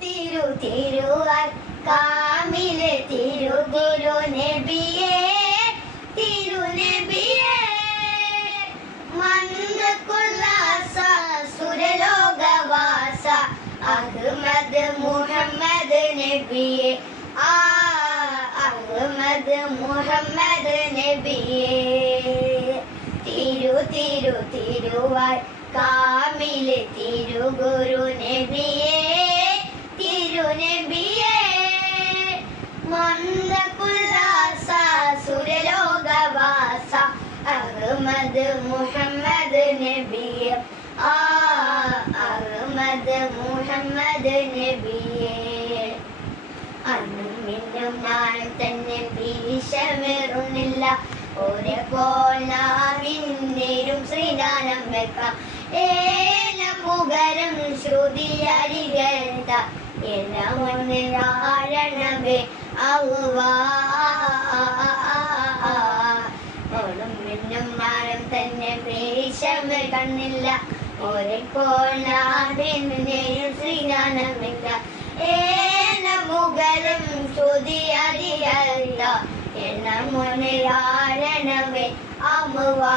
തിരു തിരുവാൻ കാമിലെ തിരു ഗുരു നബിയേ തിരു നബിയേ. മന്ദകുല്ലാസ സുരലോകവാസ അഹ്മദ് മുഹമ്മദ് നബിയെ. ആ അഹ്മദ് മുഹമ്മദ് നബിയെ. തിരു തിരു തിരുവാൻ കാമിലെ തിരു ഗുരു നബിയെ. അഹ്മദ് മുഹമ്മദ് നബിയെ. ആ അഹ്മദ് മുഹമ്മദ് നബിയെ. അന്നും ഇന്നും നാളെ തന്നെ ഭീഷമേറുന്നില്ല. ഒരേ പോലും ശ്രീദാനം വെക്കാം ഏലമുഖരം ശ്രുതി അരികരുത എല്ലാം ഒന്ന് കാരണമേ ആവുവാ നാളും തന്നെ ഭീഷമ കണ്ണില്ല. ഒരേ പോലും ശ്രീദാനമില്ല ഏലമുഖരം ശ്രുതി എല്ലാം ഒന്ന് കാരണമേ ആവുവാ